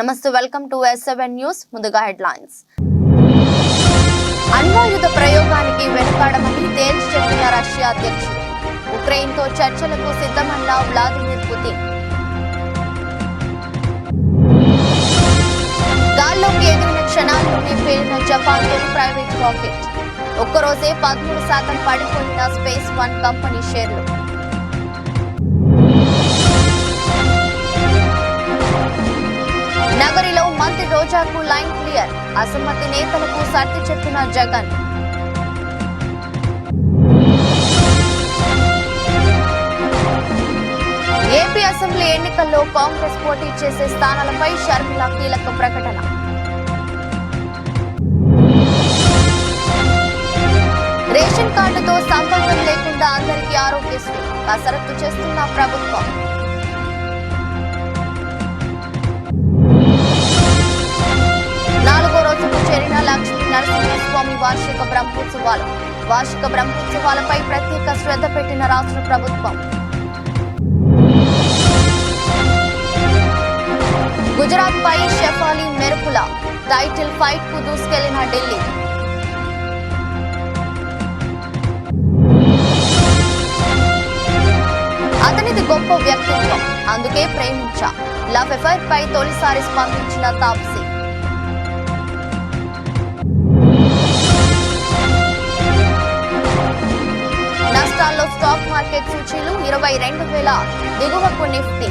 నమస్తే, welcome to S7 news. ముందుగా headlines. అణ్వాయుధ ప్రయోగానికి వెనుకాడమని తేల్చి చెప్పిన రష్యా అధ్యక్షుడు. ఉక్రెయిన్తో చర్చలకు సిద్ధమన్న వ్లాదిమిర్ పుతిన్. గాల్లోకి ఎగిరిన క్షణాల్లోనే పేలిన జపాన్ తొలి ప్రైవేట్ రాకెట్. ఒక్కరోజే 13% పడిపోయిన స్పేస్ వన్ కంపెనీ షేర్లు. నగరిలో మంత్రి రోజాకు లైన్ క్లియర్. అసమ్మతి నేతలకు సర్ది చెప్పిన జగన్. ఏపీ అసెంబ్లీ ఎన్నికల్లో కాంగ్రెస్ పోటీ చేసే స్థానాలపై షర్మిల కీలక ప్రకటన. రేషన్ కార్డుతో సంబంధం లేకుండా అందరికీ ఆరోగ్యశ్రీ కసరత్తు చేస్తున్న ప్రభుత్వం. నాలుగో రోజుకు చేరిన లక్ష్మీ నరసింహస్వామి వార్షిక బ్రహ్మోత్సవాలపై ప్రత్యేక శ్రద్ధ పెట్టిన రాష్ట్ర ప్రభుత్వం. గుజరాత్ పై షెఫాలి మెరుపుల టైటిల్ ఫైట్ కు దూసుకెళ్లిన ఢిల్లీ. అతనిది గొప్ప వ్యక్తిత్వం, అందుకే ప్రేమించా. లవ్ ఎఫైర్ పై తొలిసారి స్పందించిన తాప్సీ. నష్టాల్లో స్టాక్ మార్కెట్ సూచీలు 22,000 దిగువకు నిఫ్టీ.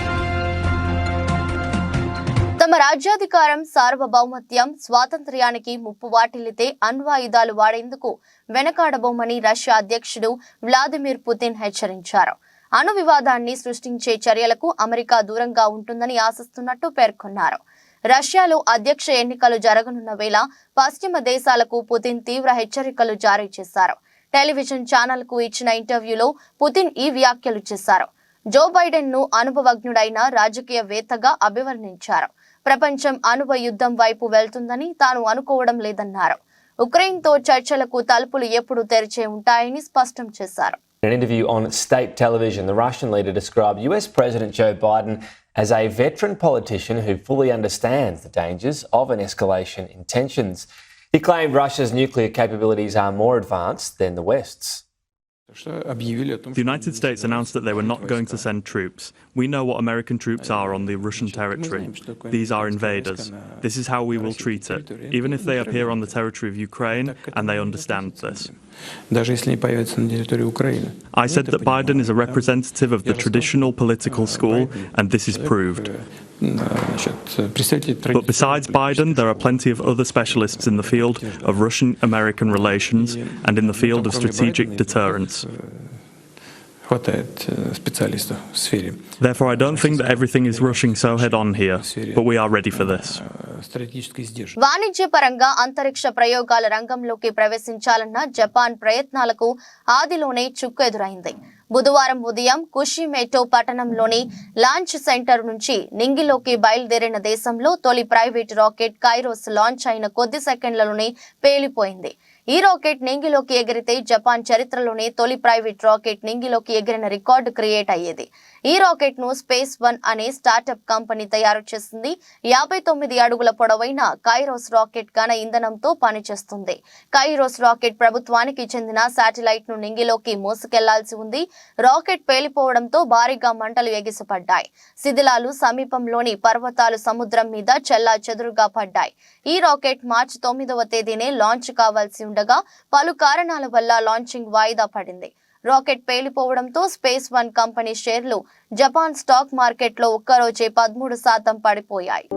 తమ రాజ్యాధికారం, సార్వభౌమత్యం, స్వాతంత్ర్యానికి ముప్పు వాటిల్లితే అణ్వాయుధాలు వాడేందుకు వెనకాడబోమని రష్యా అధ్యక్షుడు వ్లాదిమిర్ పుతిన్ హెచ్చరించారు. అణు వివాదాన్ని సృష్టించే చర్యలకు అమెరికా దూరంగా ఉంటుందని ఆశిస్తున్నట్టు పేర్కొన్నారు. రష్యాలో అధ్యక్ష ఎన్నికలు జరగనున్న వేళ పశ్చిమ దేశాలకు పుతిన్ తీవ్ర హెచ్చరికలు జారీ చేశారు. టెలివిజన్ ఛానల్ కు ఇచ్చిన ఇంటర్వ్యూలో పుతిన్ ఈ వ్యాఖ్యలు చేశారు. జో బైడెన్ ను అనుభవజ్ఞుడైన రాజకీయవేత్తగా అభివర్ణించారు. ప్రపంచం అణువ యుద్ధం వైపు వెళ్తుందని తాను అనుకోవడం లేదన్నారు. ఉక్రెయిన్ తో చర్చలకు తలుపులు ఎప్పుడు తెరిచే ఉంటాయని స్పష్టం చేశారు. In an interview on state television, the Russian leader described US President Joe Biden as a veteran politician who fully understands the dangers of an escalation in tensions. He claimed Russia's nuclear capabilities are more advanced than the West's. The United States announced that they were not going to send troops. We know what American troops are on the Russian territory. These are invaders. This is how we will treat it, even if they appear on the territory of Ukraine and they understand this. I said that Biden is a representative of the traditional political school, and this is proved. But besides Biden, there are plenty of other specialists in the field of Russian-American relations and in the field of strategic deterrence. Therefore, I don't think that everything is rushing so head-on here, but we are ready for this. వాణిజ్యపరంగా అంతరిక్ష ప్రయోగాల రంగంలోకి ప్రవేశించాలన్న Japan ప్రయత్నాలకు ఆదిలోనే చుక్కు ఎదురైంది. బుధవారం ఉదయం కుషిమేటో పట్టణంలోని లాంచ్ సెంటర్ నుంచి నింగిలోకి బయలుదేరిన దేశంలో తొలి ప్రైవేట్ రాకెట్ కైరోస్ లాంచ్ అయిన కొద్ది సెకండ్లలోనే పేలిపోయింది. ఈ రాకెట్ నింగిలోకి ఎగిరితే జపాన్ చరిత్రలోనే తొలి ప్రైవేట్ రాకెట్ నింగిలోకి ఎగిరిన రికార్డు క్రియేట్ అయ్యేది. ఈ రాకెట్ ను స్పేస్ వన్ అనే స్టార్టప్ కంపెనీ తయారు చేసింది. 59 అడుగుల పొడవైన కైరోస్ రాకెట్ ఘన ఇంధనంతో పనిచేస్తుంది. కైరోస్ రాకెట్ ప్రభుత్వానికి చెందిన శాటిలైట్ ను నింగిలోకి మోసుకెళ్లాల్సి ఉంది. రాకెట్ పేలిపోవడంతో భారీగా మంటలు ఎగిసిపడ్డాయి. శిథిలాలు సమీపంలోని పర్వతాలు సముద్రం మీద చెల్లా చెదురుగా పడ్డాయి. ఈ రాకెట్ మార్చి 9వ తేదీనే లాంచ్ కావాల్సి ఉండగా పలు కారణాల వల్ల లాంచింగ్ వాయిదా పడింది. రాకెట్ పేలిపోవడంతో స్పేస్ వన్ కంపెనీ షేర్లు జపాన్ స్టాక్ మార్కెట్లో ఒక్కరోజే 13% పడిపోయాయి.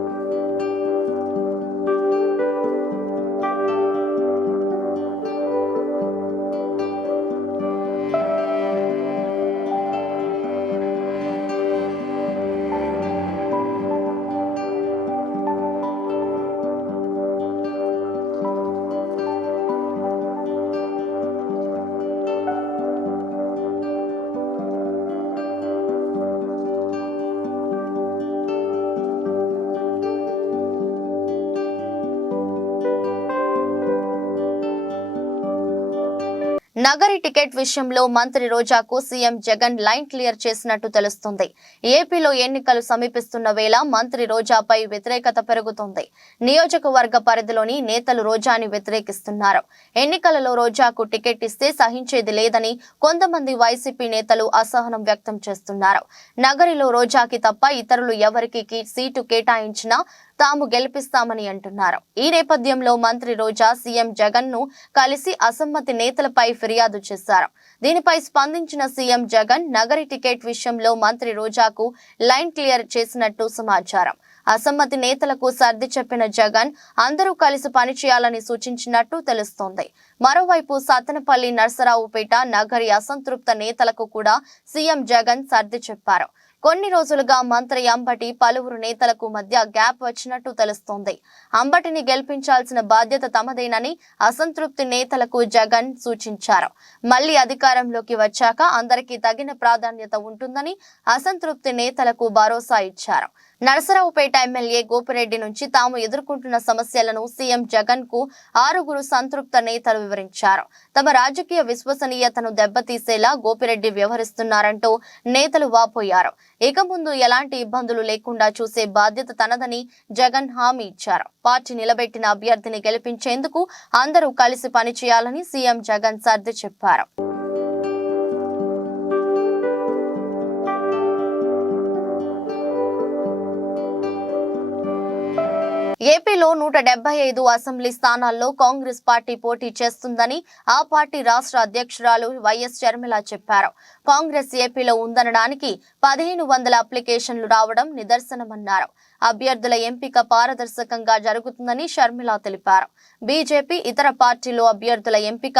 నగరి టికెట్ విషయంలో మంత్రి రోజాకు సీఎం జగన్ లైన్ క్లియర్ చేసినట్టు తెలుస్తుంది. ఏపీలో ఎన్నికలు సమీపిస్తున్న వేళ మంత్రి రోజాపై వ్యతిరేకత పెరుగుతుంది. నియోజకవర్గ పరిధిలోని నేతలు రోజాని వ్యతిరేకిస్తున్నారు. ఎన్నికలలో రోజాకు టికెట్ ఇస్తే సహించేది లేదని కొంతమంది వైసీపీ నేతలు అసహనం వ్యక్తం చేస్తున్నారు. నగరిలో రోజాకి తప్ప ఇతరులు ఎవరికి సీటు కేటాయించినా తాము గెలిపిస్తామని అంటున్నారు. ఈ నేపథ్యంలో మంత్రి రోజా సీఎం జగన్ ను కలిసి అసమ్మతి నేతలపై ఫిర్యాదు చేశారు. దీనిపై స్పందించిన సీఎం జగన్ నగరి టికెట్ విషయంలో మంత్రి రోజాకు లైన్ క్లియర్ చేసినట్టు సమాచారం. అసమ్మతి నేతలకు సర్ది చెప్పిన జగన్ అందరూ కలిసి పనిచేయాలని సూచించినట్టు తెలుస్తోంది. మరోవైపు సత్తెనపల్లి, నర్సరావుపేట నగరి అసంతృప్త నేతలకు కూడా సీఎం జగన్ సర్ది చెప్పారు. కొన్ని రోజులుగా మంత్రి అంబటి పలువురు నేతలకు మధ్య గ్యాప్ వచ్చినట్టు తెలుస్తోంది. అంబటిని గెలిపించాల్సిన బాధ్యత తమదేనని అసంతృప్తి నేతలకు జగన్ సూచించారు. మళ్లీ అధికారంలోకి వచ్చాక అందరికీ తగిన ప్రాధాన్యత ఉంటుందని అసంతృప్తి నేతలకు భరోసా ఇచ్చారు. నరసరావుపేట ఎమ్మెల్యే గోపిరెడ్డి నుంచి తాము ఎదుర్కొంటున్న సమస్యలను సీఎం జగన్ కు 6 సంతృప్త నేతలు వివరించారు. తమ రాజకీయ విశ్వసనీయతను దెబ్బతీసేలా గోపిరెడ్డి వ్యవహరిస్తున్నారంటూ నేతలు వాపోయారు. ఇక ముందు ఎలాంటి ఇబ్బందులు లేకుండా చూసే బాధ్యత తనదని జగన్ హామీ ఇచ్చారు. పార్టీ నిలబెట్టిన అభ్యర్థిని గెలిపించేందుకు అందరూ కలిసి పనిచేయాలని సీఎం జగన్ సర్ది చెప్పారు. ఏపీలో 175 అసెంబ్లీ స్థానాల్లో కాంగ్రెస్ పార్టీ పోటీ చేస్తుందని ఆ పార్టీ రాష్ట్ర అధ్యక్షురాలు వైఎస్ షర్మిల చెప్పారు. కాంగ్రెస్ ఏపీలో ఉందనడానికి 1500 అప్లికేషన్లు రావడం నిదర్శనమన్నారు. అభ్యర్థుల ఎంపిక పారదర్శకంగా జరుగుతుందని షర్మిల తెలిపారు. బీజేపీ ఇతర పార్టీలు అభ్యర్థుల ఎంపిక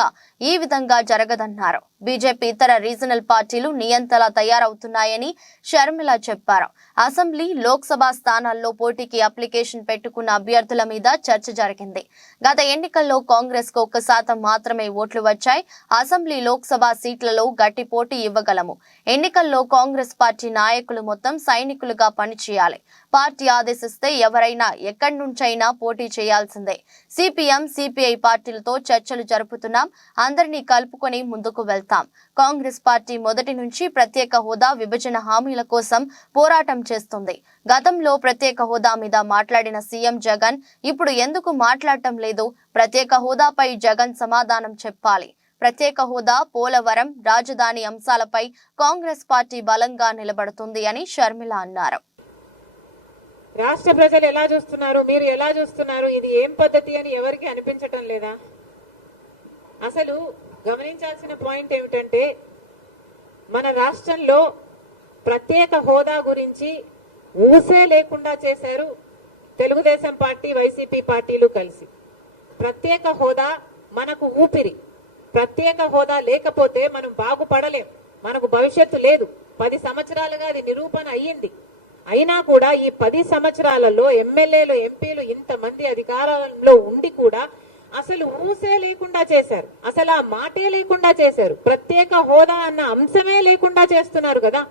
ఈ విధంగా జరగదన్నారు. బీజేపీ ఇతర రీజనల్ పార్టీలు నియంతలా తయారవుతున్నాయని షర్మిల చెప్పారు. అసెంబ్లీ, లోక్సభ స్థానాల్లో పోటీకి అప్లికేషన్ పెట్టుకున్న అభ్యర్థుల మీద చర్చ జరిగింది. గత ఎన్నికల్లో కాంగ్రెస్ కు 1% మాత్రమే ఓట్లు వచ్చాయి. అసెంబ్లీ, లోక్సభ సీట్లలో గట్టి పోటీ ఇవ్వగలము. ఎన్నికల్లో కాంగ్రెస్ పార్టీ నాయకులు మొత్తం సైనికులుగా పనిచేయాలి. పార్టీ ఆదేశిస్తే ఎవరైనా ఎక్కడి నుంచైనా పోటీ చేయాల్సిందే. సిపిఎం, సిపిఐ పార్టీలతో చర్చలు జరుపుతున్నాం. అందరినీ కలుపుకొని ముందుకు వెళ్తాం. కాంగ్రెస్ పార్టీ మొదటి నుంచి ప్రత్యేక హోదా, విభజన హామీల కోసం పోరాటం చేస్తుంది. గతంలో ప్రత్యేక హోదా మీద మాట్లాడిన సీఎం జగన్ ఇప్పుడు ఎందుకు మాట్లాడటం లేదు? ప్రత్యేక హోదాపై జగన్ సమాధానం చెప్పాలి. ప్రత్యేక హోదా, పోలవరం, రాజధాని అంశాలపై కాంగ్రెస్ పార్టీ బలంగా నిలబడుతుంది అని షర్మిల అన్నారు. రాష్ట్ర ప్రజలు ఎలా చూస్తున్నారు, మీరు ఎలా చూస్తున్నారు, ఇది ఏం పద్ధతి అని ఎవరికి అనిపించటం లేదా? అసలు గమనించాల్సిన పాయింట్ ఏమిటంటే మన రాష్ట్రంలో ప్రత్యేక హోదా గురించి ఊసే లేకుండా చేశారు తెలుగుదేశం పార్టీ, వైసీపీ పార్టీలు కలిసి. ప్రత్యేక హోదా మనకు ఊపిరి. ప్రత్యేక హోదా లేకపోతే మనం బాగుపడలేం, మనకు భవిష్యత్తు లేదు. 10 సంవత్సరాలుగా అది నిరూపణ అయ్యింది. అయినా కూడా ఈ 10 సంవత్సరాలలో ఎమ్మెల్యేలు, ఎంపీలు ఇంతమంది అధికారంలో ఉండి కూడా అసలు ఊసే లేకుండా చేశారు. అసలు ఆ మాటే లేకుండా చేశారు. ప్రత్యేక హోదా అన్న అంశమే లేకుండా చేస్తున్నారు కదా.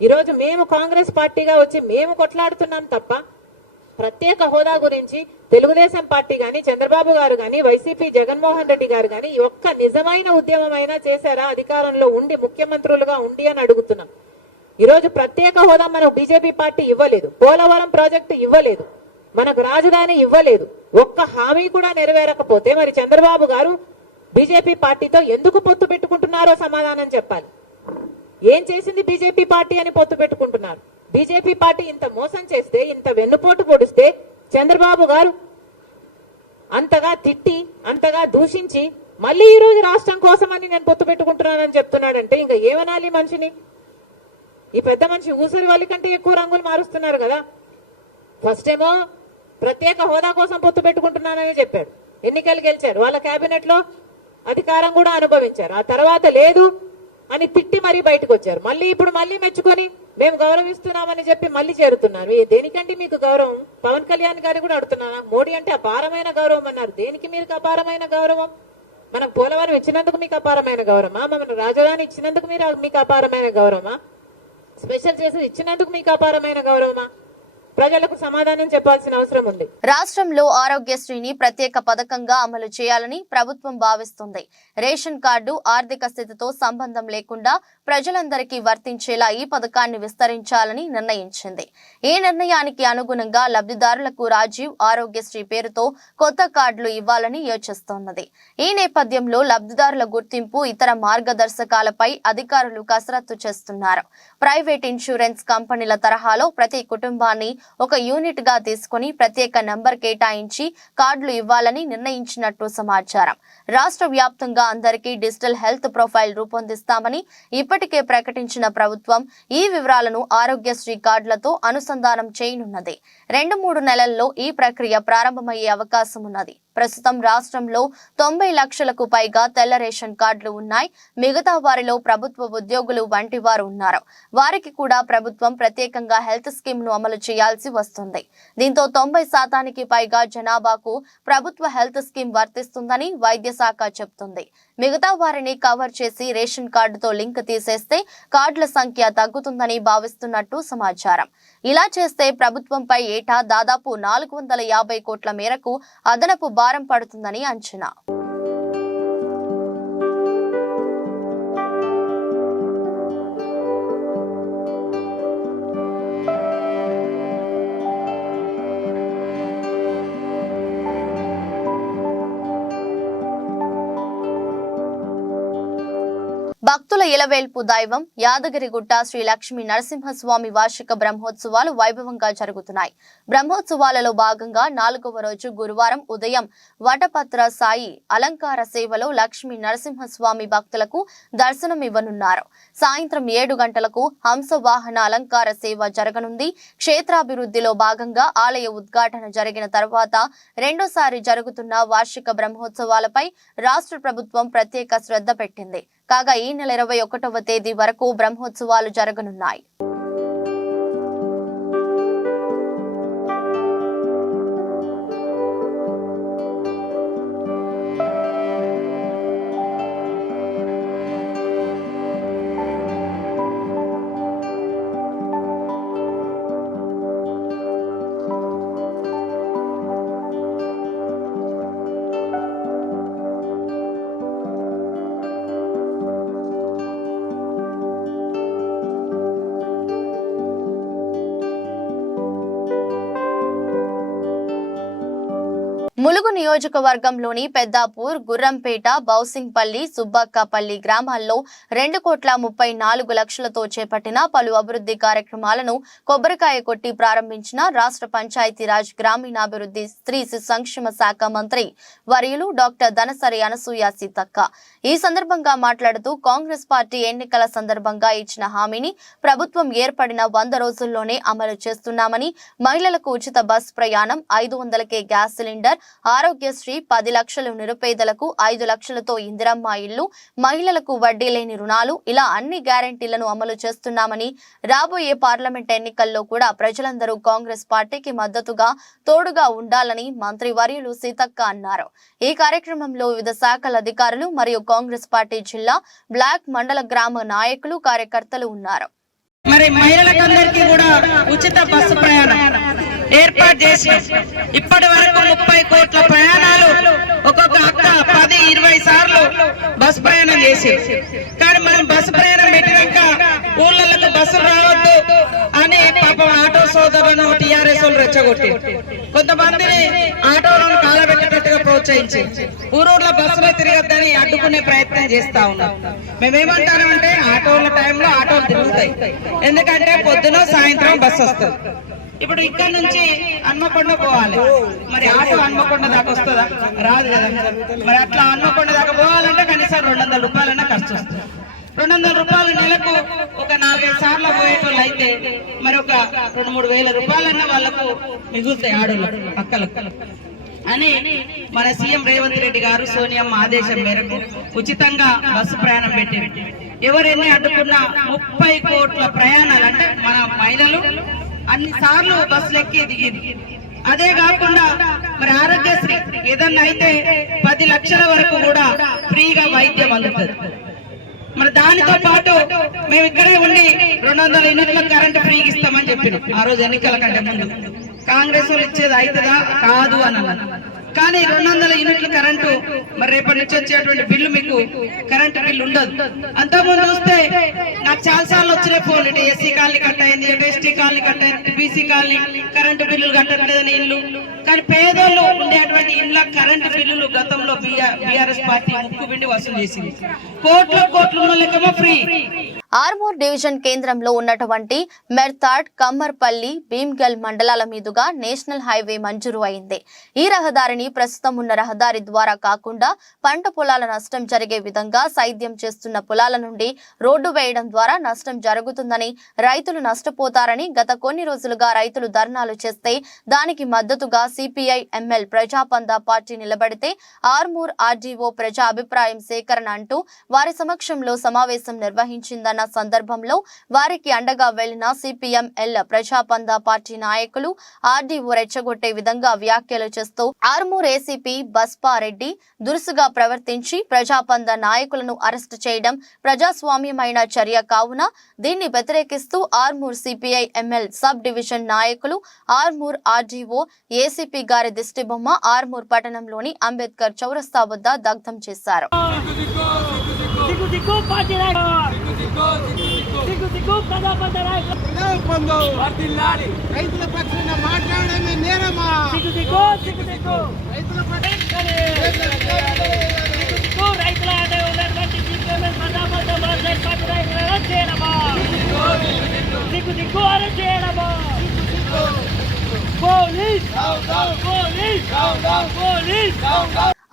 ఈరోజు మేము కాంగ్రెస్ పార్టీగా వచ్చి మేము కొట్లాడుతున్నాం తప్ప ప్రత్యేక హోదా గురించి తెలుగుదేశం పార్టీ గాని, చంద్రబాబు గారు గాని, వైసీపీ జగన్మోహన్ రెడ్డి గారు గాని ఒక్క నిజమైన ఉద్యమమైనా చేశారా అధికారంలో ఉండి, ముఖ్యమంత్రులుగా ఉండి అని అడుగుతున్నాం. ఈరోజు ప్రత్యేక హోదా మనకు బీజేపీ పార్టీ ఇవ్వలేదు. పోలవరం ప్రాజెక్టు ఇవ్వలేదు. మనకు రాజధాని ఇవ్వలేదు. ఒక్క హామీ కూడా నెరవేరకపోతే మరి చంద్రబాబు గారు బీజేపీ పార్టీతో ఎందుకు పొత్తు పెట్టుకుంటున్నారో సమాధానం చెప్పాలి. ఏం చేసింది బీజేపీ పార్టీ అని పొత్తు పెట్టుకుంటున్నారు? బీజేపీ పార్టీ ఇంత మోసం చేస్తే, ఇంత వెన్నుపోటు పొడిస్తే చంద్రబాబు గారు అంతగా తిట్టి, అంతగా దూషించి మళ్ళీ ఈ రోజు రాష్ట్రం కోసమని నేను పొత్తు పెట్టుకుంటున్నానని చెప్తున్నాడంటే ఇంకా ఏమనాలి మనిషిని? ఈ పెద్ద మనిషి ఊసరి వాళ్ళ కంటే ఎక్కువ రంగులు మారుస్తున్నారు కదా. ఫస్ట్ ఏమో ప్రత్యేక హోదా కోసం పొత్తు పెట్టుకుంటున్నానని చెప్పాడు. ఎన్నికలు గెలిచారు. వాళ్ళ కేబినెట్ లో అధికారం కూడా అనుభవించారు. ఆ తర్వాత లేదు అని తిట్టి మరీ బయటకు వచ్చారు. మళ్ళీ ఇప్పుడు మళ్ళీ మెచ్చుకొని మేము గౌరవిస్తున్నామని చెప్పి మళ్ళీ చేరుతున్నారు. దేనికంటే మీకు గౌరవం? పవన్ కళ్యాణ్ గారు కూడా అడుగుతున్నాను. మోడీ అంటే అపారమైన గౌరవం అన్నారు. దేనికి మీకు అపారమైన గౌరవం? మనకు పోలవరం ఇచ్చినందుకు మీకు అపారమైన గౌరవమా? మన రాజధాని ఇచ్చినందుకు మీకు అపారమైన గౌరవమా? స్పెషల్ చేసి ఇచ్చినందుకు మీకు అపారమైన గౌరవమా? ప్రజలకు సమాధానం చెప్పాల్సిన అవసరం ఉంది. రాష్ట్రంలో ఆరోగ్యశ్రీని ప్రత్యేక పథకంగా అమలు చేయాలని ప్రభుత్వం భావిస్తుంది. రేషన్ కార్డు ఆర్థిక స్థితితో సంబంధం లేకుండా ప్రజలందరికీ వర్తించేలా ఈ పథకాన్ని విస్తరించాలని నిర్ణయించింది. ఈ నిర్ణయానికి అనుగుణంగా లబ్ధిదారులకు రాజీవ్ ఆరోగ్యశ్రీ పేరుతో కొత్త కార్డులు ఇవ్వాలని యోచిస్తోన్నది. ఈ నేపథ్యంలో లబ్ధిదారుల గుర్తింపు ఇతర మార్గదర్శకాలపై అధికారులు కసరత్తు చేస్తున్నారు. ప్రైవేట్ ఇన్సూరెన్స్ కంపెనీల తరహాలో ప్రతి కుటుంబాన్ని ఒక యూనిట్ గా తీసుకుని ప్రత్యేక నంబర్ కేటాయించి కార్డులు ఇవ్వాలని నిర్ణయించినట్టు సమాచారం. రాష్ట్ర వ్యాప్తంగా అందరికీ డిజిటల్ హెల్త్ ప్రొఫైల్ రూపొందిస్తామని ఇప్పటికే ప్రకటించిన ప్రభుత్వం ఈ వివరాలను ఆరోగ్యశ్రీ కార్డులతో అనుసంధానం చేయనున్నది. 2-3 నెలల్లో ఈ ప్రక్రియ ప్రారంభమయ్యే అవకాశం ఉన్నది. ప్రస్తుతం రాష్ట్రంలో 90 లక్షలకు పైగా తెల్ల రేషన్ కార్డులు ఉన్నాయి. మిగతా వారిలో ప్రభుత్వ ఉద్యోగులు వంటి వారు ఉన్నారు. వారికి కూడా ప్రభుత్వం ప్రత్యేకంగా హెల్త్ స్కీమ్ ను అమలు చేయాల్సి వస్తుంది. దీంతో 90% పైగా జనాభాకు ప్రభుత్వ హెల్త్ స్కీమ్ వర్తిస్తుందని వైద్య శాఖ చెబుతుంది. మిగతా వారిని కవర్ చేసి రేషన్ కార్డుతో లింక్ తీసేస్తే కార్డుల సంఖ్య తగ్గుతుందని భావిస్తున్నట్టు సమాచారం. ఇలా చేస్తే ప్రభుత్వంపై ఏటా దాదాపు 450 కోట్ల మేరకు అదనపు భారం పడుతుందని అంచనా. భక్తుల ఇలవేల్పు దైవం యాదగిరిగుట్ట శ్రీ లక్ష్మీ నరసింహస్వామి వార్షిక బ్రహ్మోత్సవాలు వైభవంగా జరుగుతున్నాయి. బ్రహ్మోత్సవాలలో భాగంగా 4వ రోజు గురువారం ఉదయం వటపత్ర సాయి అలంకార సేవలో లక్ష్మీ నరసింహస్వామి భక్తులకు దర్శనమివ్వనున్నారు. సాయంత్రం 7 గంటలకు హంసవాహన అలంకార సేవ జరగనుంది. క్షేత్రాభివృద్ధిలో భాగంగా ఆలయ ఉద్ఘాటన జరిగిన తర్వాత రెండోసారి జరుగుతున్న వార్షిక బ్రహ్మోత్సవాలపై రాష్ట్ర ప్రభుత్వం ప్రత్యేక శ్రద్ధ పెట్టింది. కాగా ఈ నెల 21వ తేదీ వరకు బ్రహ్మోత్సవాలు జరగనున్నాయి. ములుగు నియోజకవర్గంలోని పెద్దాపూర్, గుర్రంపేట, బౌసింగ్పల్లి, సుబ్బక్కపల్లి గ్రామాల్లో 2,34 లక్షలతో చేపట్టిన పలు అభివృద్ధి కార్యక్రమాలను కొబ్బరికాయ కొట్టి ప్రారంభించిన రాష్ట్ర పంచాయతీరాజ్ గ్రామీణాభివృద్ధి స్త్రీ సంక్షేమ శాఖ మంత్రి వర్యులు డాక్టర్ ధనసరి అనసూయ సీతక్క. ఈ సందర్భంగా మాట్లాడుతూ కాంగ్రెస్ పార్టీ ఎన్నికల సందర్భంగా ఇచ్చిన హామీని ప్రభుత్వం ఏర్పడిన 100 రోజుల్లోనే అమలు చేస్తున్నామని, మహిళలకు ఉచిత బస్ ప్రయాణం, 500కే గ్యాస్ సిలిండర్, ఆరోగ్యశ్రీ, 10 లక్షలు నిరుపేదలకు, 5 లక్షలతో ఇందిరమ్మ ఇల్లు, మహిళలకు వడ్డీ లేని రుణాలు, ఇలా అన్ని గ్యారెంటీలను అమలు చేస్తున్నామని, రాబోయే పార్లమెంట్ ఎన్నికల్లో కూడా ప్రజలందరూ కాంగ్రెస్ పార్టీకి మద్దతుగా తోడుగా ఉండాలని మంత్రి వర్యులు సీతక్క అన్నారు. ఈ కార్యక్రమంలో వివిధ శాఖల అధికారులు మరియు కాంగ్రెస్ పార్టీ జిల్లా, బ్లాక్, మండల, గ్రామ నాయకులు, కార్యకర్తలు ఉన్నారు. మరి మహిళలందరికీ కూడా ఉచిత బస్సు ప్రయాణం ఏర్పాటు చేసి ఇప్పటి వరకు 30 కోట్ల ప్రయాణాలు ఒక్కొక్క అక్క 10-20 సార్లు బస్సు ప్రయాణం చేసి, కానీ మనం బస్సు ప్రయాణం పెట్టినాక ఊళ్ళకు బస్సులు రావద్దు అని పాపం ఆటో సోదరులను టీఆర్ఎస్ వాళ్ళు రెచ్చగొట్టి కొంతమందిని ఆటోలను కాలబెట్టేటట్టుగా ప్రోత్సహించి ఊరూర్లో బస్సులో తిరగద్దని అడ్డుకునే ప్రయత్నం చేస్తా ఉన్నాం. మేమేమంటామంటే ఆటోల టైంలో ఆటోలు తిరుగుతాయి, ఎందుకంటే పొద్దున సాయంత్రం బస్సు వస్తుంది. ఇప్పుడు ఇక్కడ నుంచి హన్మకొండ పోవాలి, మరి ఆటో హన్మకొండ దాకా వస్తుందా? రాదు కదా. మరి అట్లా హన్మకొండ దాకా పోవాలంటే కనీసం 200 రూపాయలన్నా ఖర్చు వస్తుంది. 200 రూపాయలు నెలకు ఒక 4-5 సార్లు పోయేటోళ్ళు అయితే మరి ఒక 2-3 వేల రూపాయలన్నా వాళ్ళకు మిగులుతాయి ఆడోళ్ళకు, అక్కలకు అని మన సీఎం రేవంత్ రెడ్డి గారు సోనియమ్మ ఆదేశం మేరకు ఉచితంగా బస్సు ప్రయాణం పెట్టింది. ఎవరెన్ని అడ్డుకున్నా 30 కోట్ల ప్రయాణాలు అంటే మన మహిళలు అన్ని సార్లు బస్సులు ఎక్కి దిగింది. అదే కాకుండా మరి ఆరోగ్యశ్రీ ఏదన్నా అయితే 10 లక్షల వరకు కూడా ఫ్రీగా వైద్యం అందుతుంది. మరి దానితో పాటు మేము ఇక్కడే ఉండి 200 యూనిట్ల కరెంటు ఫ్రీగా ఇస్తామని చెప్పినాం ఆ రోజు ఎన్నికల కంటే ముందు. కాంగ్రెస్ వాళ్ళు ఇచ్చేది అవుతుందా కాదు అని అన్నారు. కానీ 200 యూనిట్ల కరెంటు మరి రేపటి నుంచి వచ్చేటువంటి బిల్లు మీకు కరెంటు బిల్లు ఉండదు. అంతకుముందు చూస్తే నాకు చాలా సార్లు వచ్చిన ఫోన్, ఇటు ఎస్సీ కాలనీ కట్ అయింది, ఇటు ఎస్టీ కాలనీ కట్ అయింది, బీసీ కాలనీ కరెంటు బిల్లులు కట్టట్లేదని ఇల్లు. కానీ పేదోళ్ళు ఉండేటువంటి ఇళ్ళ కరెంటు బిల్లులు గతంలో బీఆర్ఎస్ పార్టీ ముక్కుబిండి వసూలు చేసింది. కోట్లు ఉన్న లెక్కమో ఫ్రీ. ఆర్మూర్ డివిజన్ కేంద్రంలో ఉన్నటువంటి మెర్తాడ్, కమ్మర్పల్లి, భీమ్గల్ మండలాల మీదుగా నేషనల్ హైవే మంజూరు అయింది. ఈ రహదారిని ప్రస్తుతం ఉన్న రహదారి ద్వారా కాకుండా పంట పొలాల నష్టం జరిగే విధంగా సైద్యం చేస్తున్న పొలాల నుండి రోడ్డు వేయడం ద్వారా నష్టం జరుగుతుందని, రైతులు నష్టపోతారని గత కొన్ని రోజులుగా రైతులు ధర్నాలు చేస్తే దానికి మద్దతుగా సిపిఐ ఎంఎల్ ప్రజాపందా పార్టీ నిలబడితే ఆర్మూర్ ఆర్డీఓ ప్రజా అభిప్రాయం సేకరణ అంటూ వారి సమక్షంలో సమావేశం నిర్వహించిందన్న సందర్భంలో వారికి అండగా వెళ్లిన సిపిఎం ఎల్ ప్రజాపందా పార్టీ నాయకులు ఆర్డీఓ రెచ్చగొట్టే విధంగా వ్యాఖ్యలు చేస్తూ ఆర్మూర్ ఏసీపీ బస్పారెడ్డి దురుసుగా ప్రవర్తించి ప్రజాపందా నాయకులను అరెస్టు చేయడం ప్రజాస్వామ్యమైన చర్య కావున దీన్ని వ్యతిరేకిస్తూ Armoor CPI ML sub division నాయకులు ఆర్మూర్ ఆర్డీఓ ఏసీపీ గారి దిష్టిబొమ్మ ఆర్మూర్ పట్టణంలోని అంబేద్కర్ చౌరస్తా వద్ద దగ్ధం చేశారు. రైతుల పక్షాన మాట్లాడమే నేరమా? రైతుల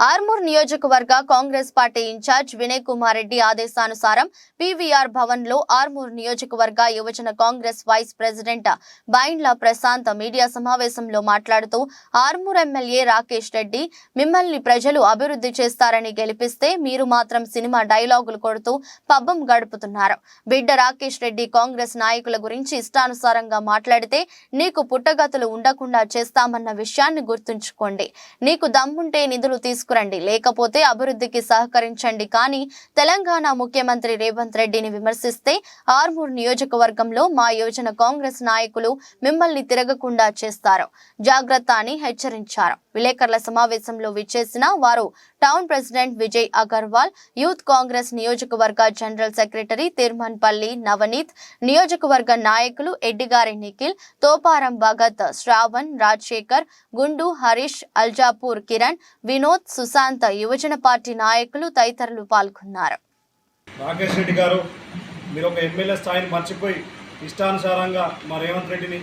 ఆర్మూర్ నియోజకవర్గ కాంగ్రెస్ పార్టీ ఇన్ఛార్జ్ వినయ్ కుమార్ రెడ్డి ఆదేశానుసారం పీవీఆర్ భవన్ లో ఆర్మూర్ నియోజకవర్గ యువజన Congress vice president Bindla Prashanth media సమావేశంలో మాట్లాడుతూ ఆర్మూర్ ఎమ్మెల్యే రాకేష్ రెడ్డి మిమ్మల్ని ప్రజలు అభివృద్ధి చేస్తారని గెలిపిస్తే మీరు మాత్రం సినిమా డైలాగులు కొడుతూ పబ్బం గడుపుతున్నారు. బిడ్డ రాకేష్ రెడ్డి కాంగ్రెస్ నాయకుల గురించి ఇష్టానుసారంగా మాట్లాడితే నీకు పుట్టగతులు ఉండకుండా చేస్తామన్న విషయాన్ని గుర్తుంచుకోండి. నీకు దమ్ముంటే నిధులు తీసుకురండి, లేకపోతే అభివృద్ధికి సహకరించండి. కానీ తెలంగాణ ముఖ్యమంత్రి రేవంత్ రెడ్డిని విమర్శిస్తే ఆర్మూర్ నియోజకవర్గంలో మా యువజన కాంగ్రెస్ నాయకులు మిమ్మల్ని తిరగకుండా చేస్తారు, జాగ్రత్త అని హెచ్చరించారు. విలేకరుల సమావేశంలో విచ్చేసిన వారు town president Vijay Agarwal, youth Congress నియోజకవర్గ జనరల్ సెక్రటరీ తిరుమన్పల్లి నవనీత్, నియోజకవర్గ నాయకులు ఎడ్డిగారి నిఖిల్, తోపారం భగత్, శ్రావణ్, రాజశేఖర్, గుండు, హరీష్, అల్జాపూర్ కిరణ్, వినోద్, సుశాంత్, యువజన పార్టీ నాయకులు తదితరులు పాల్గొన్నారు. రాకేష్ రెడ్డి గారు, మీరు ఒక ఎమ్మెల్యే స్థాయిని మర్చిపోయి ఇష్టానుసారంగా మా రేవంత్ రెడ్డిని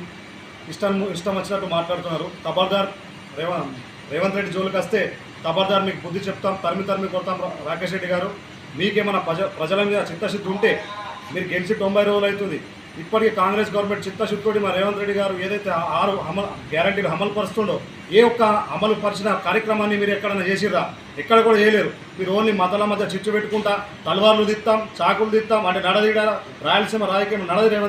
ఇష్టం వచ్చినట్టు మాట్లాడుతున్నారు. ఖబర్దార్, రేవంత్ రెడ్డి జోలికి వస్తే ఖబర్దార్ మీకు బుద్ధి చెప్తాం, తరిమి కొడతాం. రాకేష్ రెడ్డి గారు, మీకేమైనా ప్రజల మీద చిత్తశుద్ధి ఉంటే మీరు గెలిచి 90 రోజులు అవుతుంది. ఇప్పటికీ కాంగ్రెస్ గవర్నమెంట్ చిత్తశుద్ధితోటి మా రేవంత్ రెడ్డి గారు ఏదైతే 6 గ్యారంటీలు అమలు పరుస్తుండో ఏ ఒక్క అమలు పరిచిన కార్యక్రమాన్ని మీరు ఎక్కడైనా చేసిర్రా? ఎక్కడ కూడా చేయలేరు. మీరు ఓన్లీ మతాల మధ్య చిచ్చు పెట్టుకుంటా తలవార్లు దిత్తాం, చాకులు దిత్తాం అంటే నడదీడ రాయలసీమ రాజకీయం నడది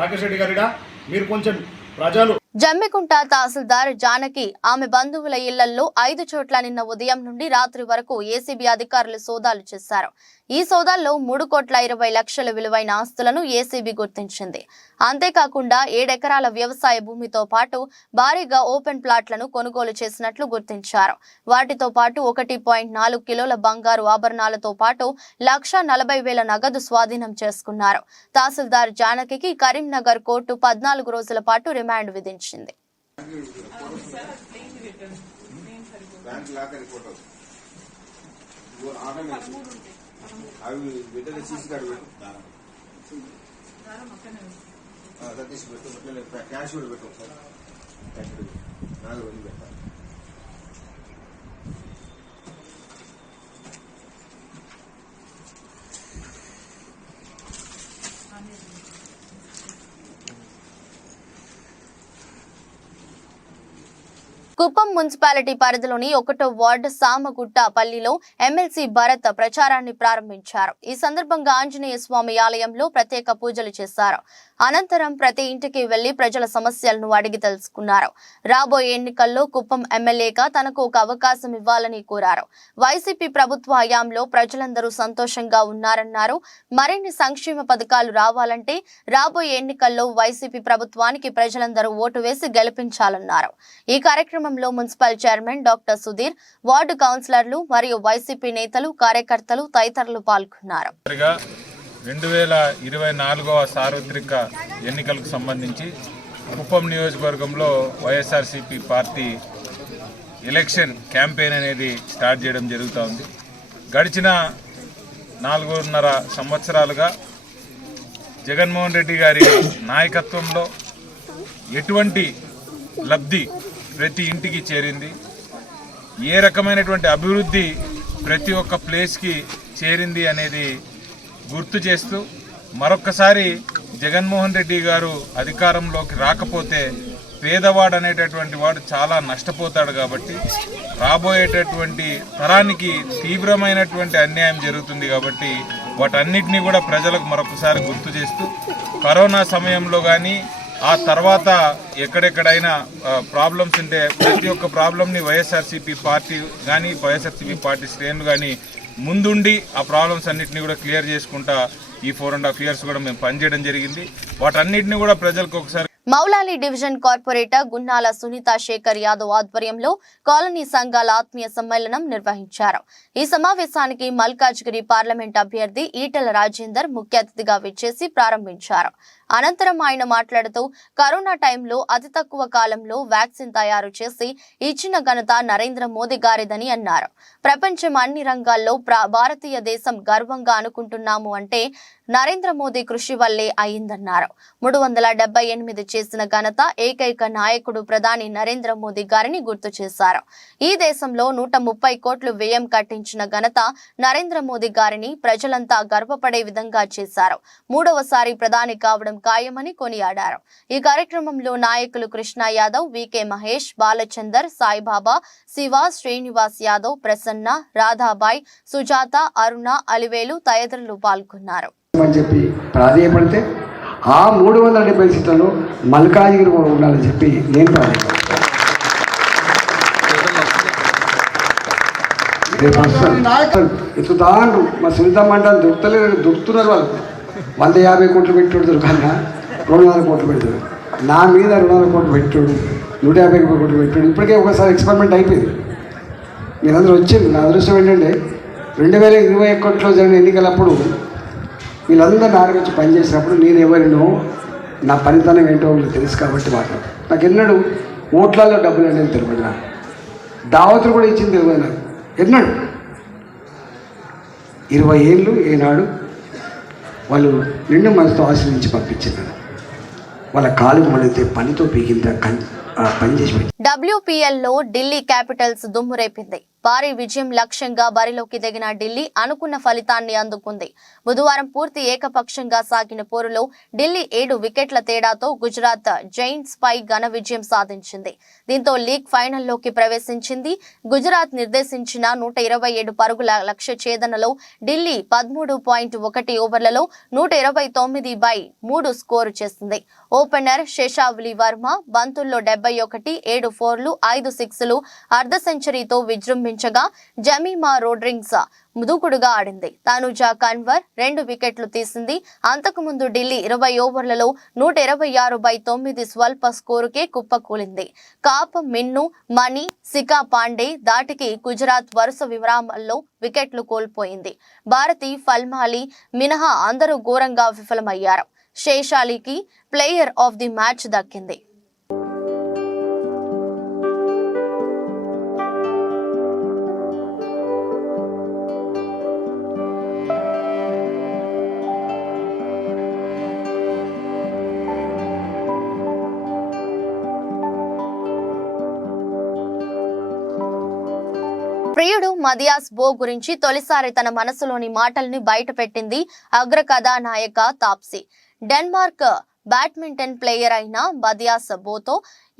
రాకేష్ రెడ్డి గారిడా. మీరు కొంచెం ప్రజలు జమ్మికుంట తహసీల్దార్ జానకి ఆమె బంధువుల ఇళ్లలో 5 చోట్ల నిన్న ఉదయం నుండి రాత్రి వరకు ఏసీబీ అధికారులు సోదాలు చేశారు. ఈ సోదాల్లో 3,20,00,000 విలువైన ఆస్తులను ఏసీబీ గుర్తించింది. అంతేకాకుండా 7 ఎకరాల వ్యవసాయ భూమితో పాటు భారీగా ఓపెన్ ప్లాట్లను కొనుగోలు చేసినట్లు గుర్తించారు. వాటితో పాటు 1.4 కిలోల బంగారు ఆభరణాలతో పాటు 1,40,000 నగదు స్వాధీనం చేసుకున్నారు. తహసీల్దార్ జానకి కరీంనగర్ కోర్టు 14 రోజుల పాటు రిమాండ్ విధించింది. అవి బిడ్డలు సీసీ కార్డు పెట్టు, సతీష్ పెట్టు, క్యాష్ కూడా పెట్టు, ఒకసారి క్యాష్ కూడా నాకు 2 పెట్టాలి. కుప్పం మున్సిపాలిటీ పరిధిలోని 1వ వార్డు సామగుట్ట పల్లిలో ఎమ్మెల్సీ భరత్ ప్రచారాన్ని ప్రారంభించారు. ఈ సందర్భంగా ఆంజనేయ స్వామి ఆలయంలో ప్రత్యేక పూజలు చేశారు. అనంతరం ప్రతి ఇంటికి వెళ్లి ప్రజల సమస్యలను అడిగి తెలుసుకున్నారు. రాబోయే ఎన్నికల్లో కుప్పం ఎమ్మెల్యేగా తనకు ఒక అవకాశం ఇవ్వాలని కోరారు. వైసీపీ ప్రభుత్వ హయాంలో ప్రజలందరూ సంతోషంగా ఉన్నారన్నారు. మరిన్ని సంక్షేమ పథకాలు రావాలంటే రాబోయే ఎన్నికల్లో వైసీపీ ప్రభుత్వానికి ప్రజలందరూ ఓటు వేసి గెలిపించాలన్నారు. ఈ కార్యక్రమంలో municipal chairman doctor Sudheer, ward కౌన్సిలర్లు మరియు వైసీపీ నేతలు, కార్యకర్తలు తదితరులు పాల్గొన్నారు. 2024వ సార్వత్రిక ఎన్నికలకు సంబంధించి కుప్పం నియోజకవర్గంలో వైఎస్ఆర్సీపీ పార్టీ ఎలక్షన్ క్యాంపెయిన్ అనేది స్టార్ట్ చేయడం జరుగుతోంది. గడిచిన 4.5 సంవత్సరాలుగా జగన్మోహన్ రెడ్డి గారి నాయకత్వంలో ఎటువంటి లబ్ధి ప్రతి ఇంటికి చేరింది, ఏ రకమైనటువంటి అభివృద్ధి ప్రతి ఒక్క ప్లేస్కి చేరింది అనేది గుర్తు చేస్తూ మరొక్కసారి జగన్మోహన్ రెడ్డి గారు అధికారంలోకి రాకపోతే పేదవాడు అనేటటువంటి వాడు చాలా నష్టపోతాడు. కాబట్టి రాబోయేటటువంటి తరానికి తీవ్రమైనటువంటి అన్యాయం జరుగుతుంది. కాబట్టి వాటన్నిటినీ కూడా ప్రజలకు మరొకసారి గుర్తు చేస్తూ కరోనా సమయంలో కానీ ఆ తర్వాత ఎక్కడెక్కడైనా ప్రాబ్లమ్స్ ఉంటే ప్రతి ఒక్క ప్రాబ్లమ్ని వైఎస్ఆర్సీపీ పార్టీ కానీ వైఎస్ఆర్సీపీ పార్టీ శ్రేణులు కానీ ముందుండి ఆ ప్రాబ్లమ్స్ అన్నింటినీ కూడా క్లియర్ చేసుకుంటా ఈ 4.5 years కూడా మేము పనిచేయడం జరిగింది. వాటన్నిటిని కూడా ప్రజలకు ఒకసారి మౌలాలి డివిజన్ కార్పొరేటర్ గున్నాల సునీత శేఖర్ యాదవ్ ఆధ్వర్యంలో కాలనీ సంఘాల ఆత్మీయ సమ్మేళనం నిర్వహించారు. ఈ సమావేశానికి మల్కాజ్గిరి పార్లమెంట్ అభ్యర్థి ఈటెల రాజేందర్ ముఖ్య అతిథిగా విచ్చేసి ప్రారంభించారు. అనంతరం ఆయన మాట్లాడుతూ కరోనా టైంలో అతి తక్కువ కాలంలో వ్యాక్సిన్ తయారు చేసి ఇచ్చిన ఘనత నరేంద్ర మోదీ గారిదని అన్నారు. ప్రపంచం అన్ని రంగాల్లో భారతీయ దేశం గర్వంగా అనుకుంటున్నాము అంటే నరేంద్ర మోదీ కృషి వల్లే అయిందన్నారు. 378 చేసిన ఘనత ఏకైక నాయకుడు ప్రధాని నరేంద్ర మోదీ గారిని గుర్తు చేశారు. ఈ దేశంలో 130 కోట్లు వ్యయం కట్టించిన ఘనత నరేంద్ర మోదీ గారిని ప్రజలంతా గర్వపడే విధంగా చేశారు. 3వసారి ప్రధాని కావడం ఖాయమని కొనియాడారు. ఈ కార్యక్రమంలో నాయకులు కృష్ణ యాదవ్, వికే మహేష్, బాలచందర్, సాయిబాబా, శివ, శ్రీనివాస్ యాదవ్, ప్రసన్న, రాధాబాయ్, సుజాత, అరుణ, అలివేలు తదితరులు పాల్గొన్నారు. అని చెప్పి ప్రాధేయపడితే ఆ 370 సీట్లలో మల్కాజిగిరి కూడా ఉండాలని చెప్పి నేను ఎత్తుతాండ్రు. మా సునీత మండలం దొరుకుతున్నారు. వాళ్ళు 150 కోట్లు పెట్టుడు దొరకన్నా 200 కోట్లు పెడతాడు. నా మీద 200 కోట్లు పెట్టుడు, 150 కోట్లు పెట్టుడు. ఇప్పటికే ఒకసారి ఎక్స్పెరిమెంట్ అయిపోయింది. మీరందరూ వచ్చింది. నా అదృష్టం ఏంటంటే 2021లో జరిగిన ఎన్నికలప్పుడు వీళ్ళందరూ నా వచ్చి పనిచేసినప్పుడు నేను ఎవరినో నా పనితనం ఏంటో తెలుసు కాబట్టి మాట్లాడు. నాకు ఎన్నడూ ఓట్లలో డబ్బులు అనేది తెలియదు. నాకు దావతులు కూడా ఇచ్చింది తెలియదు. నాకు ఎన్నడు 20 ఏళ్ళు ఏనాడు వాళ్ళు నిండు మనసుతో ఆశ్రయించి పంపించారు. వాళ్ళ కాలు మొదలైతే పనితో పీకింత పని చేసి WPL లో ఢిల్లీ క్యాపిటల్స్ దుమ్ము రేపింది. భారీ విజయం లక్ష్యంగా బరిలోకి దిగిన ఢిల్లీ అనుకున్న ఫలితాన్ని అందుకుంది. బుధవారం పూర్తి ఏకపక్షంగా సాగిన పోరులో ఢిల్లీ 7 వికెట్ల తేడాతో గుజరాత్ జైంట్స్ పై ఘన విజయం సాధించింది. దీంతో లీగ్ ఫైనల్లోకి ప్రవేశించింది. గుజరాత్ నిర్దేశించిన 127 పరుగుల లక్ష్య ఛేదనలో ఢిల్లీ 13.1 ఓవర్లలో 129/3 స్కోరు చేసింది. ఓపెనర్ శేషావలి వర్మ బంతుల్లో 71, 7 4లు, 5 6లు, అర్ధ సెంచరీతో విజృంభించగా జమీమా రోడ్రింగ్స్ దూకుడుగా ఆడింది. తనుజా కన్వర్ 2 వికెట్లు తీసింది. అంతకుముందు ఢిల్లీ 20 ఓవర్లలో 126/9 స్వల్ప స్కోరుకే కుప్పకూలింది. కాప్, మిన్ను, మణి, సికా పాండే దాటికి గుజరాత్ వరుస విరామాల్లో వికెట్లు కోల్పోయింది. భారతి, ఫల్మాలి మినహా అందరూ ఘోరంగా విఫలమయ్యారు. శేషాలికి ప్లేయర్ ఆఫ్ ది మ్యాచ్ దక్కింది. ప్రియుడు మదియాస్ బో గురించి తొలిసారి తన మనసులోని మాటల్ని బయటపెట్టింది అగ్ర కథానాయక తాప్సీ. డెన్మార్క్ బ్యాడ్మింటన్ ప్లేయర్ అయిన మదియాస్ బోతో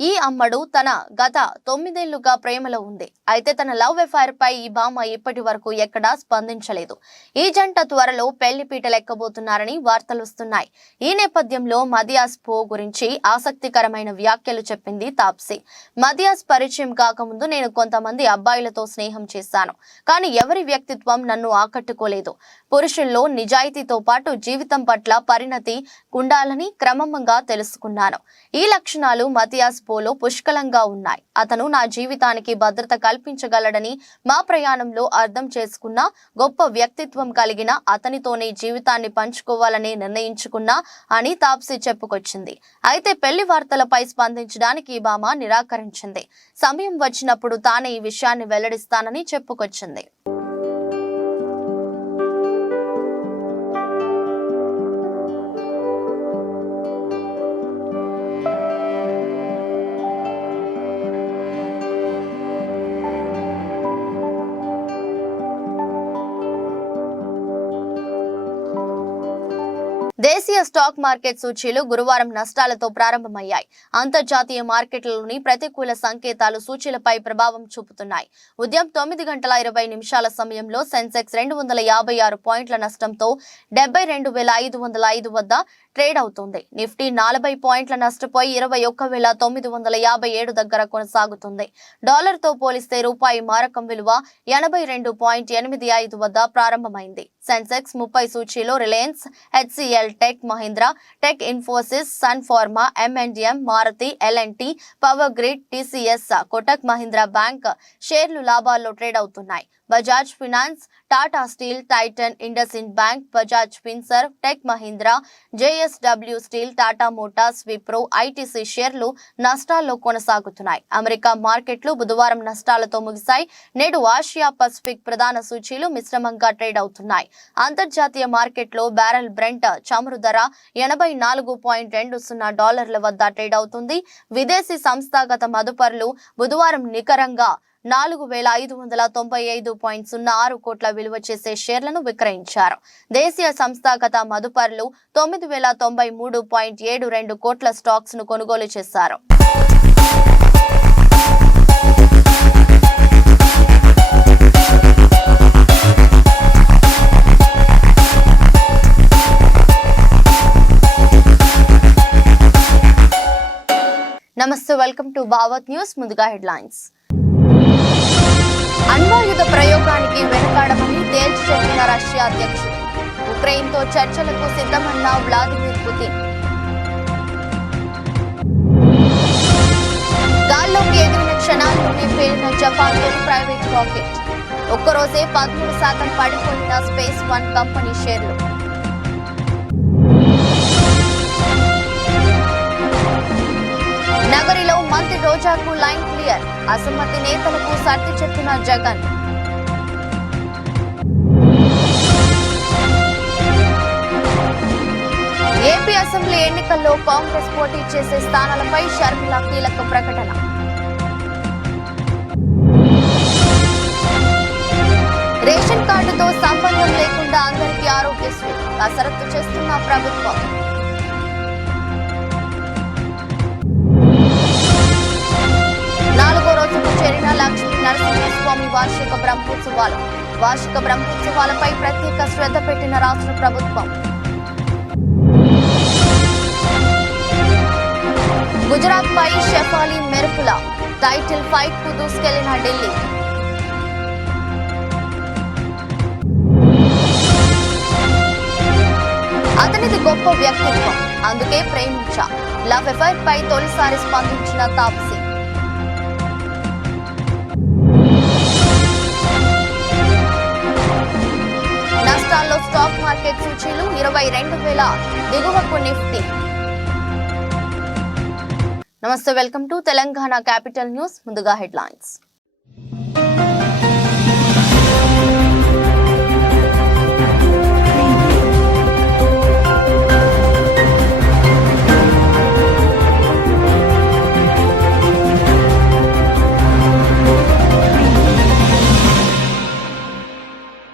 ఈ అమ్మడు తన గత 9 ఏళ్లుగా ప్రేమలో ఉంది. అయితే తన లవ్ అఫైర్ పై ఈ భామ ఇప్పటి వరకు ఎక్కడా స్పందించలేదు. ఈ జంట త్వరలో పెళ్లిపీటలెక్కబోతున్నారని వార్తలొస్తున్నాయి. ఈ నేపథ్యంలో మదియాస్ బో గురించి ఆసక్తికరమైన వ్యాఖ్యలు చెప్పింది తాప్సీ. మదియాస్ పరిచయం కాకముందు నేను కొంతమంది అబ్బాయిలతో స్నేహం చేశాను, కానీ ఎవరి వ్యక్తిత్వం నన్ను ఆకట్టుకోలేదు. పురుషుల్లో నిజాయితీతో పాటు జీవితం పట్ల పరిణతి ఉండాలని క్రమంగా తెలుసుకున్నాను. ఈ లక్షణాలు మదియాస్ బోలో పుష్కలంగా ఉన్నాయి. అతను నా జీవితానికి భద్రత కల్పించగలడని మా ప్రయాణంలో అర్థం చేసుకున్న గొప్ప వ్యక్తిత్వం కలిగిన అతనితోనే జీవితాన్ని పంచుకోవాలని నిర్ణయించుకున్నా అని తాప్సీ చెప్పుకొచ్చింది. అయితే పెళ్లి వార్తలపై స్పందించడానికి ఈ భామ నిరాకరించింది. సమయం వచ్చినప్పుడు తానే ఈ విషయాన్ని వెల్లడిస్తానని చెప్పుకొచ్చింది. దేశీయ స్టాక్ మార్కెట్ సూచీలు గురువారం నష్టాలతో ప్రారంభమయ్యాయి. అంతర్జాతీయ మార్కెట్లలోని ప్రతికూల సంకేతాలు సూచీలపై ప్రభావం చూపుతున్నాయి. ఉదయం 9:20 సమయంలో సెన్సెక్స్ 256 పాయింట్ల నష్టంతో 72,505 వద్ద ట్రేడ్ అవుతుంది. నిఫ్టీ 40 పాయింట్ల నష్టపోయి 21,957 దగ్గర కొనసాగుతుంది. డాలర్తో పోలిస్తే రూపాయి మారకం విలువ 82.85 వద్ద ప్రారంభమైంది. సెన్సెక్స్ 30 సూచీలో Reliance, HCL, Tech Mahindra, Tech Infosys, Sun Pharma, M&M, Maruti, L&T, Power Grid, TCS, Kotak Mahindra Bank షేర్లు లాభాల్లో ట్రేడ్ అవుతున్నాయి. Bajaj Finance, Tata Steel, Titan, IndusInd Bank, Bajaj Finserv, Tech Mahindra, JSW Steel, Tata Motors, Wipro, ITC షేర్లు నష్టాల్లో కొనసాగుతున్నాయి. అమెరికా మార్కెట్లు బుధవారం నష్టాలతో ముగిశాయి. నేడు ఆసియా పసిఫిక్ ప్రధాన సూచీలు మిశ్రమంగా ట్రేడ్ అవుతున్నాయి. అంతర్జాతీయ మార్కెట్లో బ్యారెల్ బ్రెంట్ చమురు ధర $80.20 వద్ద ట్రేడ్ అవుతుంది. విదేశీ సంస్థాగత మదుపరులు బుధవారం నికరంగా 4,595.06 కోట్ల విలువ చేసే షేర్లను విక్రయించారు. దేశీయ సంస్థాగత మదుపరులు 9,093.72 కోట్ల స్టాక్స్ ను కొనుగోలు చేశారు. నమస్తే, వెల్కమ్ టు భావత్ న్యూస్. ముందుగా హెడ్లైన్స్. అణ్వాయుధ ప్రయోగానికి వెనుకాడమని తేల్చి చెప్పిన రష్యా అధ్యక్షుడు. ఉక్రెయిన్తో చర్చలకు సిద్ధమన్న వ్లాదిమిర్ పుతిన్. గాల్లోకి ఎగిరిన క్షణాల్లోనే పేలిన జపాన్ తొలి ప్రైవేట్ రాకెట్. ఒక్కరోజే 13% పడిపోయిన స్పేస్ వన్ కంపెనీ షేర్లు. నగరిలో మంత్రి రోజాకు లైన్ క్లియర్. అసమ్మతి నేతలకు సర్ది చెప్పిన జగన్. ఏపీ అసెంబ్లీ ఎన్నికల్లో కాంగ్రెస్ పోటీ చేసే స్థానాలపై షర్మిల కీలక ప్రకటన. రేషన్ కార్డుతో సంబంధం లేకుండా అందరికీ ఆరోగ్యశ్రీ కసరత్తు చేస్తున్న ప్రభుత్వం. చేరిన లక్ష్మీ నరసింహస్వామి వార్షిక బ్రహ్మోత్సవాలపై ప్రత్యేక శ్రద్ధ పెట్టిన రాష్ట్ర ప్రభుత్వం. గుజరాత్ పై షెఫాలి మెరుపుల టైటిల్ ఫైట్ కు దూసుకెళ్లిన ఢిల్లీ. అతనిది గొప్ప వ్యక్తిత్వం, అందుకే ప్రేమించా. లవ్ అఫైర్ పై తొలిసారి స్పందించిన తాప్సీ. నష్టాల్లో స్టాక్ మార్కెట్ సూచీలు 22,000 దిగువకు నిఫ్టీ. నమస్తే, welcome to Telangana capital news. ముందుగా హెడ్లైన్స్.